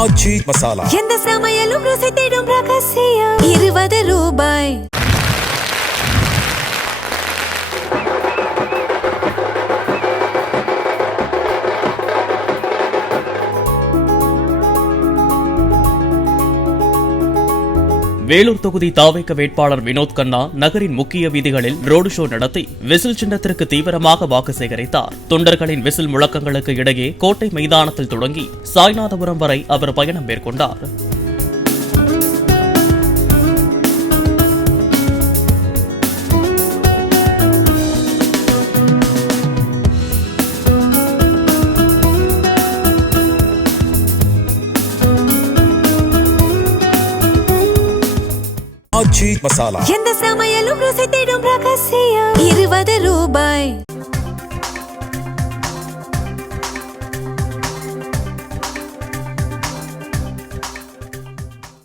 ஆச்சி மசாலா எந்த சமையலும் ருசி தேடும் ரகசியம் 20 ரூபாய். வேலூர் தொகுதி தாவேக வேட்பாளர் வினோத் கண்ணா நகரின் முக்கிய வீதிகளில் ரோடு ஷோ நடத்தி விசில் சின்னத்திற்கு தீவிரமாக வாக்கு சேகரித்தார். தொண்டர்களின் விசில் முழக்கங்களுக்கு இடையே கோட்டை மைதானத்தில் தொடங்கி சாய்நாதபுரம் வரை அவர் பயணம் மேற்கொண்டார். ஆச்சி மசாலா எந்த சமையலும் ருசி தேடும் ரகசியம் 20 ரூபாய்.